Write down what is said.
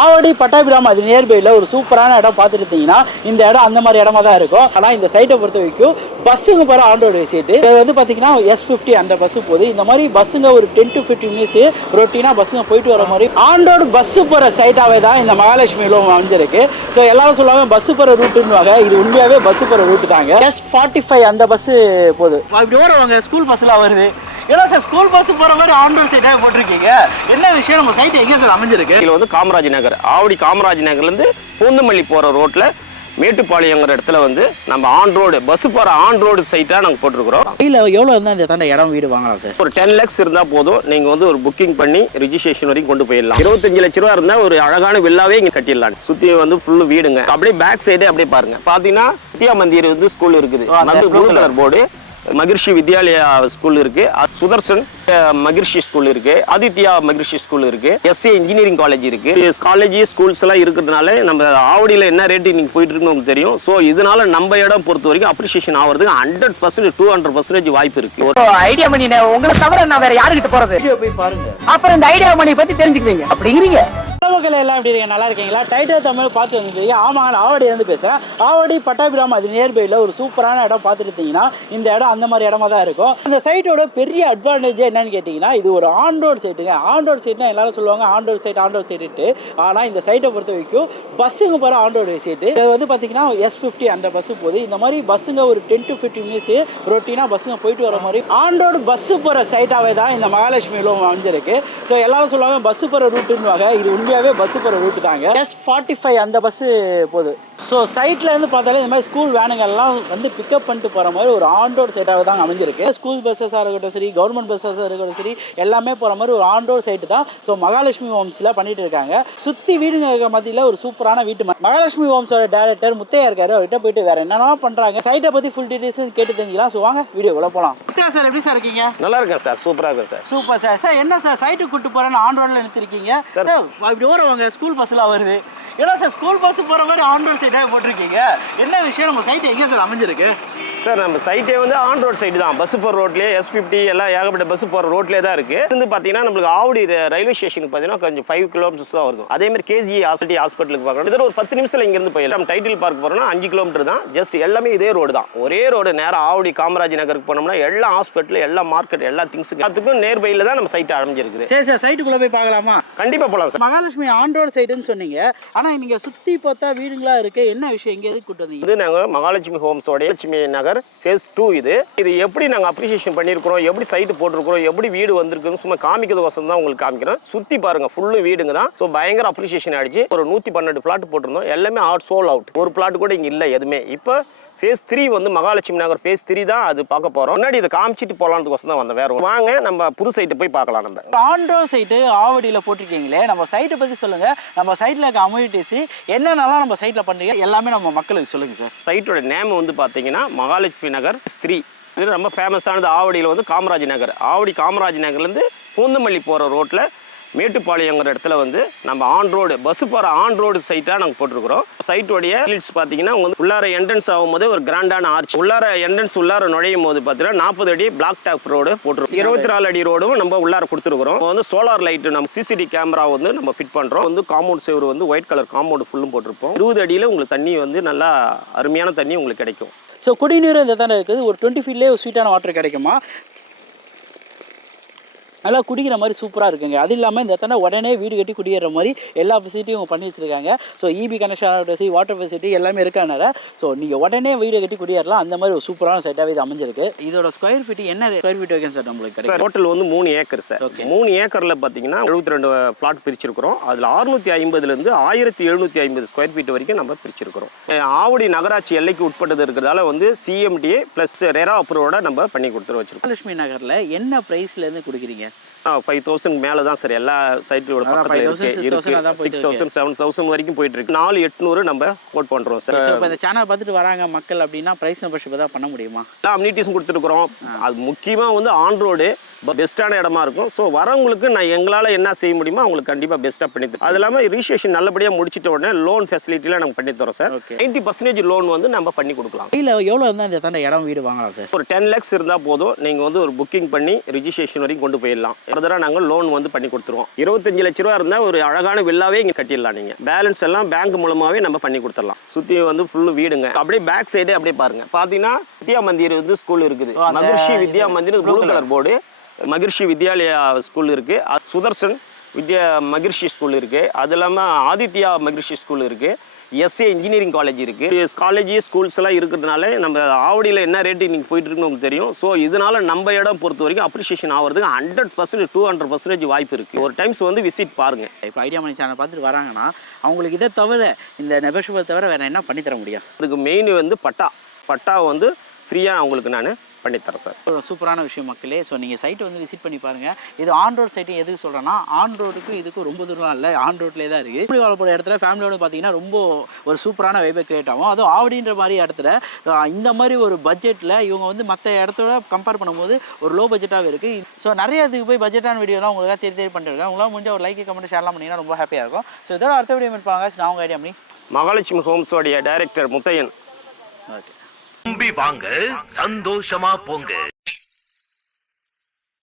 ஆவடி பட்டாபிராம் அது நியர்பையில் ஒரு சூப்பரான இடம் பார்த்துட்டு இருந்தீங்கன்னா இந்த இடம் அந்த மாதிரி இடமா தான் இருக்கும். ஆனால் இந்த சைட்டை பொறுத்த வரைக்கும் பஸ்ஸுங்க போகிற ஆண்டோட சீட்டு இது வந்து பார்த்தீங்கன்னா S50 அந்த பஸ்ஸு போகுது. இந்த மாதிரி பஸ்ஸுங்க ஒரு 10 to 15 மினிட்ஸ் ரொட்டீனாக பஸ்ஸுங்க போயிட்டு வர மாதிரி ஆண்டோட பஸ்ஸு போகிற சைட்டாகவே தான் இந்த மகாலட்சுமி லோகம் அமைஞ்சிருக்கு. ஸோ எல்லாரும் சொல்லுவாங்க பஸ்ஸு போகிற ரூட்டுன்னு, இது உண்மையாகவே பஸ்ஸு போகிற ரூட்டு தாங்க. S45 அந்த பஸ்ஸு போகுது. இப்படி ஓடுவாங்க ஸ்கூல் பஸ்ஸில் வருது. ஏன்னா சார் ஸ்கூல் பஸ் போகிற மாதிரி ஆண்டோர் சைட்டாக போட்டிருக்கீங்க, என்ன விஷயம்? நம்ம சைட் எங்கே சார் அமைஞ்சிருக்கு? இதில் வந்து காமராஜ் நகர், ஆவடி காமராஜ் நகர்லேருந்து பூந்தமல்லி போகிற ரோட்டில் மேட்டுப்பாளையங்கிற இடத்துல வந்து நம்ம ஆன் ரோடு பஸ் போகிற ஆன் ரோடு சைட்டாக நாங்கள் போட்டிருக்கிறோம். இல்லை எவ்வளோ இருந்தால் இந்த தாண்ட இடம் வீடு வாங்கலாம் சார்? ஒரு 10 lakhs இருந்தால் போதும். நீங்கள் வந்து ஒரு புக்கிங் பண்ணி ரிஜிஸ்ட்ரேஷன் வரைக்கும் கொண்டு போயிடலாம். 25 லட்ச ரூபா இருந்தால் ஒரு அழகான வில்லாவே இங்கே கட்டிடலாம். சுற்றி வந்து ஃபுல்லு வீடுங்க. அப்படியே பேக் சைடே அப்படியே பாருங்க. பார்த்தீங்கன்னா வித்யா மந்திர் வந்து ஸ்கூல் இருக்குது, blue colour board. Maharishi Vidyalaya school இருக்கு, சுதர்சன் மகிர்ஷி ஸ்கூல் இருக்கு, ஆதித்யா மகிர்ஷி ஸ்கூல் இருக்கு, SA இன்ஜினியரிங் காலேஜ் இருக்கு. காலேஜ் ஸ்கூல்ஸ் எல்லாம் இருக்கிறதுனால நம்ம ஆவடியில் என்ன ரேட்டு இன்னைக்கு போயிட்டு இருக்குன்னு உங்களுக்கு தெரியும். ஸோ இதனால நம்ம இடம் பொறுத்த வரைக்கும் அப்ரிசியேஷன் ஆகிறதுக்கு 100% 200% வாய்ப்பு இருக்கு. ஐடியா மணி உங்களை தவிர நான் வேற யாருக்கிட்ட போறது? போய் பாருங்க, அப்புறம் இந்த ஐடியா மணி பத்தி தெரிஞ்சுக்குவீங்க அப்படிங்கிறீங்க. மக்கள் எல்லாம் எப்படி இருக்கீங்க? நல்லா இருக்கீங்களா? டைட்டில் தமிழ் பார்த்து வந்துருக்கீங்க. ஆமாங்க, நான் ஆவடி வந்து பேசுகிறேன். ஆவடி பட்டாபிராம் அது நியர்பையில் ஒரு சூப்பரான இடம் பார்த்துட்டு இருந்தீங்கன்னா இந்த இடம் அந்த மாதிரி இடமா தான் இருக்கும். இந்த சைட்டோட பெரிய அட்வான்டேஜ் என்னன்னு கேட்டிங்கன்னா இது ஒரு ஆன் ரோடு சைட்டுங்க. ஆன் ரோடு சைட்னா எல்லாரும் சொல்லுவாங்க ஆன் ரோடு சைட்டு. ஆனால் இந்த சைட்டை பொறுத்த வரைக்கும் பஸ்ஸுங்க போகிற ஆன் ரோடு சைட்டு இது வந்து பார்த்தீங்கன்னா S50 அந்த பஸ்ஸு போகுது. இந்த மாதிரி பஸ்ஸுங்க ஒரு 10 to 15 மினிட்ஸ் ரொட்டீனாக பஸ்ஸுங்க போயிட்டு வர மாதிரி ஆன் ரோடு பஸ்ஸு போகிற சைட்டாகவே தான் இந்த மகாலட்சுமி லோகம் அமைஞ்சிருக்கு. ஸோ எல்லாரும் சொல்லுவாங்க பஸ்ஸு போகிற ரூட்டுன்னு, இது உண்மையாகவே பஸ் போகிற ரூட்டு தாங்க. S45 அந்த பஸ்ஸு போகுது. ஸோ சைட்ல இருந்து பார்த்தாலே இந்த மாதிரி ஸ்கூல் வேனுங்கள்லாம் வந்து பிக்கப் பண்ணிட்டு போகிற மாதிரி ஒரு ஆன் ரோடு சைட்டாக தான் அமைஞ்சிருக்கு. ஸ்கூல் பஸ்ஸஸாக இருக்கட்டும் சரி, கவர்மெண்ட் பஸ்ஸஸாக இருக்கட்டும் சரி, எல்லாமே போகிற மாதிரி ஒரு ஆன் ரோடு சைட்டு தான். ஸோ மகாலட்சுமி ஹோம்ஸில் பண்ணிட்டு இருக்காங்க. சுற்றி வீடுங்க இருக்க மத்தியில் ஒரு சூப்பரான வீட்டு மகாலட்சுமி ஹோம்ஸோட டைரக்டர் முத்தையா இருக்காரு. அவர்கிட்ட போயிட்டு வேற என்னென்ன பண்ணுறாங்க சைட்டை பற்றி ஃபுல் டீடைல்ஸ் கேட்டு தெரிஞ்சுக்கலாம். ஸோ வாங்க வீடியோக்குள்ள போகலாம். முத்தையா சார், எப்படி சார் இருக்கீங்க? நல்லா இருக்கேன் சார், சூப்பராக இருக்கேன் சார். Super sir. சார் என்ன சார் சைட்டுக்கு கூட்டு போகிறேன்னு ஆன் ரோடில் நிறுத்திருக்கீங்க? சார் இப்படி ஓரவங்க ஸ்கூல் பஸ்ஸில் வருது. ஏன்னா சார் ஸ்கூல் பஸ் போகிற மாதிரி ஆன் ரோட் சைட்டாக போட்டிருக்கீங்க, என்ன விஷயம்? நம்ம சைட் எங்கே சார் அமைஞ்சிருக்கு? சார் நம்ம சைட்டே வந்து ஆன் ரோட் சைடு தான். பஸ் போகிற ரோட்லேயே S50 எல்லாம் ஏகப்பட்ட பஸ் போகிற ரோட்லேயே தான் இருக்குது. வந்து பார்த்தீங்கன்னா நம்மளுக்கு ஆவடி ரயில்வே ஸ்டேஷனுக்கு பார்த்தீங்கன்னா கொஞ்சம் 5 கிலோமீட்டர்ஸ் தான் வருது. அதேமாதிரி KG ஹாஸ்பிட்டலுக்கு பார்க்கணும், இதில் ஒரு 10 நிமிஷத்தில் இங்கேருந்து போயிடலாம். நம்ம டைட்டில் பார்க் போகிறோம்னா 5 கிலோமீட்டர் தான். ஜஸ்ட் எல்லாமே இதே ரோடு தான், ஒரே ரோடு. நேராக ஆவடி காமராஜ் நகருக்கு போனோம்னா எல்லா ஹாஸ்பிட்டல், எல்லா மார்க்கெட், எல்லா திங்ஸுக்கு அதுக்கும் நேர்பையில் தான் நம்ம சைட் அமைஞ்சிருக்கு. சரி சார், சைட்டுக்குள்ளே போய் பார்க்கலாமா? கண்டிப்பாக போகலாம் சார். மகாலட்சுமி ஆன் ரோடு சைட்டுன்னு சொன்னீங்க, ஆனால் நீங்கள் சுற்றி பார்த்தா வீடுங்களா இருக்குது, என்ன விஷயம்? இங்கே எதுக்கு கூட்டு வந்தீங்க? இது நாங்கள் மகாலட்சுமி ஹோம்ஸோடைய லட்சுமி நகர் phase 2. இது எப்படி நாங்கள் அப்ரிசியேஷன் பண்ணியிருக்கிறோம், எப்படி சைட்டு போட்டிருக்கிறோம், எப்படி வீடு வந்திருக்குன்னு சும்மா காமிக்கிறதுக்கோசம் தான் உங்களுக்கு காமிக்கிறோம். சுற்றி பாருங்க, ஃபுல்லு வீடுங்க தான். ஸோ பயங்கர அப்ரிசியேஷன் ஆயிடுச்சு. ஒரு 112 பிளாட் போட்டிருந்தோம், எல்லாமே சோல் அவுட். ஒரு பிளாட் கூட இங்கே இல்லை எதுவுமே. இப்போ phase 3 வந்து மகாலட்சுமி நகர் phase 3 தான் அது பார்க்க போகிறோம். முன்னாடி இதை காமிச்சிட்டு போகலான்றதுக்கோசம் தான் வந்தேன். வேற வாங்க நம்ம புது சைட்டை போய் பார்க்கலாம். நம்ம ஆன் ரோடு சைட்டு ஆவடியில் போட்டிருக்கீங்களே, நம்ம சைட்டை பற்றி சொல்லுங்கள். நம்ம சைட்டில் இருக்க அம்யூனிட்டிஸ் என்னென்னலாம் நம்ம சைட்டில் பண்ணுறீங்க எல்லாமே நம்ம மக்களுக்கு சொல்லுங்கள் சார். சைட்டோட நேம் வந்து பார்த்தீங்கன்னா மகாலட்சுமி நகர் phase 3. இது ரொம்ப ஃபேமஸானது. ஆவடியில் வந்து காமராஜ் நகர், ஆவடி காமராஜ் நகர்லேருந்து பூந்தமல்லி போகிற ரோட்டில் மேட்டுப்பாளையங்கிற இடத்துல வந்து நம்ம ஆன் ரோடு பஸ் போகிற ஆன் ரோடு சைட்டாக நாங்கள் போட்டிருக்கிறோம். சைட்டோடைய பார்த்தீங்கன்னா உள்ளார என்ட்ரன்ஸ் ஆகும்போது ஒரு கிராண்டான ஆர்ச், உள்ளார என்ட்ரன்ஸ் உள்ளார நுழையும் போது பார்த்தீங்கன்னா 40 அடி பிளாக் டாப் ரோடு போட்டிருக்கோம். 24 அடி ரோடும் நம்ம உள்ளார கொடுத்துருக்குறோம். வந்து சோலார் லைட்டு, நம்ம CCTV கேமரா வந்து நம்ம ஃபிட் பண்ணுறோம். வந்து காம்பவுண்ட் சேவர் வந்து ஒயிட் கலர் காம்பவுண்ட் ஃபுல்லும் போட்டிருப்போம். 20 அடியில் உங்களுக்கு தண்ணி வந்து நல்லா அருமையான தண்ணி உங்களுக்கு கிடைக்கும். ஸோ குடிநீர் இந்த தானே இருக்குது. ஒரு 20 ஃபீட்லேயே ஒரு ஸ்வீட்டான வாட்டர் கிடைக்குமா? நல்லா குடிக்கிற மாதிரி சூப்பராக இருக்குங்க. அது இல்லாமல் இந்த இடத்துல உடனே வீடு கட்டி குடியேற மாதிரி எல்லா ஃபெசிலிட்டியும் பண்ணி வச்சுருக்காங்க. ஸோ EB கனெக்ஷன் ஆகட்டும், வாட்டர் ஃபெசிலிட்டி எல்லாமே இருக்கனால ஸோ நீங்கள் உடனே வீடு கட்டி குடியேறலாம். அந்த மாதிரி ஒரு சூப்பரான சைட்டாகவே இது அமைஞ்சிருக்கு. இதோட ஸ்கொயர் ஃபீட் என்ன ஸ்கொயர் ஃபீட் வைக்கணும் சார் நம்மளுக்கு? சார் டோட்டல் வந்து 3 ஏக்கர் சார். 3 ஏக்கரில் பார்த்தீங்கன்னா 72 பிளாட் பிரிச்சிருக்கிறோம். அதில் 650லேருந்து 1750 ஸ்கொயர் ஃபீட் வரைக்கும் நம்ம பிரிச்சிருக்கிறோம். ஆவடி நகராட்சி எல்லைக்கு உட்பட்டது இருக்கிறதால வந்து CMDA ப்ளஸ் ரெரா அப்ரூவோட நம்ம பண்ணி கொடுத்துட்டு வச்சிருக்கோம். மகாலட்சுமி நகரில் என்ன ப்ரைஸ்லேருந்து கொடுக்குறீங்க? 5000 மேலே தான் சார் எல்லா சைட்டோட பக்கத்தில் இருக்கு. 6000 7000 வரைக்கும் போயிட்டு இருக்கு. 4800 நம்ம கோட் பண்றோம் சார். இப்போ இந்த சேனல் பார்த்துட்டு வராங்க மக்கள் அப்படின்னா பிரைஸ் மெம்பர்ஷிப் தான் பண்ண முடியுமா? எல்லா அம்யூனிட்டிஸும் கொடுத்துருக்குறோம். அது முக்கியமாக வந்து ஆன் ரோடு பெஸ்ட்டான இடமா இருக்கும். ஸோ வரவங்களுக்கு நான் எங்களால் என்ன செய்ய முடியுமோ அவங்களுக்கு கண்டிப்பாக பெஸ்ட்டாக பண்ணி தரோம். அது இல்லாமல் ரிஜிஸ்ட்ரேஷன் நல்லபடியாக முடிச்சிட்ட உடனே லோன் ஃபெசிலிட்டிலாம் நாங்கள் பண்ணி தரோம் சார். 90% லோன் வந்து நம்ம பண்ணி கொடுக்கலாம். இல்லை எவ்வளோ இருந்தால் இந்த தாண்ட இடம் வீடு வாங்கலாம் சார்? ஒரு 10 lakhs இருந்தால் போதும், நீங்கள் வந்து ஒரு புக்கிங் பண்ணி ரிஜிஸ்ட்ரேஷன் வரைக்கும் கொண்டு போயிடலாம். ஃபர்தராக நாங்கள் லோன் வந்து பண்ணி கொடுத்துருவோம். 25 லட்ச ரூபா இருந்தால் ஒரு அழகான வில்லாவே இங்கே கட்டிடலாம். நீங்கள் பேலன்ஸ் எல்லாம் பேங்க் மூலமாகவே நம்ம பண்ணி கொடுத்துடலாம். சுற்றி வந்து ஃபுல்லு வீடுங்க. அப்படியே பேக் சைடே அப்படியே பாருங்க. பார்த்தீங்கன்னா வித்யா மந்திர் வந்து ஸ்கூல் இருக்குது. மகர்ஷி Vidya Mandir blue colour board. மகர்ஷி வித்யாலயா ஸ்கூல் இருக்கு. சுதர்சன் வித்யா மகர்ஷி ஸ்கூல் இருக்கு. அது இல்லாமல் ஆதித்யா மகர்ஷி ஸ்கூல் இருக்கு. எஸ்ஏ இன்ஜினியரிங் காலேஜ் இருக்கு. காலேஜ் ஸ்கூல்ஸ் எல்லாம் இருக்கிறதுனால நம்ம ஆவடியில் என்ன ரேட்டு இன்னைக்கு போயிட்டு இருக்குன்னு உங்களுக்கு தெரியும். ஸோ இதனால நம்ம இடம் பொறுத்த வரைக்கும் அப்ரிசியேஷன் ஆகிறதுக்கு 100% 200% வாய்ப்பு இருக்கு. ஒரு டைம்ஸ் வந்து விசிட் பாருங்க. இப்போ ஐடியா மணி சேனல் பார்த்துட்டு வராங்கன்னா அவங்களுக்கு இதை தவிர இந்த நெகோஷியபிள் தவிர வேற என்ன பண்ணி தர முடியும்? அதுக்கு மெயின் வந்து பட்டா வந்து ஃப்ரீயாக அவங்களுக்கு நான் பண்ணித்தரேன் சார். ஒரு சூப்பரான விஷயம் மக்களே. ஸோ நீங்கள் சைட்டை வந்து விசிட் பண்ணி பாருங்கள். இது ஆன் ரோட் சைட்டு எதுக்கு சொல்கிறேன்னா, ஆன் ரோடுக்கு இதுக்கும் ரொம்ப தூரம் இல்லை, ஆன் ரோட்லேயே தான் இருக்குது. இப்படி வாழப்போகிற இடத்துல ஃபேமிலியோட பார்த்தீங்கன்னா ரொம்ப ஒரு சூப்பரான வைபை கிரியேட் ஆகும். அதுவும் ஆவடின்ற மாதிரி இடத்துல இந்த மாதிரி ஒரு பட்ஜெட்டில் இவங்க வந்து மற்ற இடத்தோட கம்பேர் பண்ணும்போது ஒரு லோ பட்ஜெட்டாகவே இருக்குது. ஸோ நிறைய இதுக்கு போய் பட்ஜெட்டான வீடியோலாம் உங்களுக்காக தேடி பண்ணிருக்கேன். உங்களால் முடிஞ்ச ஒரு லைக் கமெண்ட் ஷேர்லாம் பண்ணிங்கன்னா ரொம்ப ஹாப்பியாக இருக்கும். ஸோ இதோட அடுத்த வீடியோ இருப்பாங்க. நான் உங்கள் ஐடியா பண்ணி மகாலட்சுமி ஹோம்ஸோடைய டைரக்டர் முத்தையன். ஓகே, வாங்க சந்தோஷமா போங்க.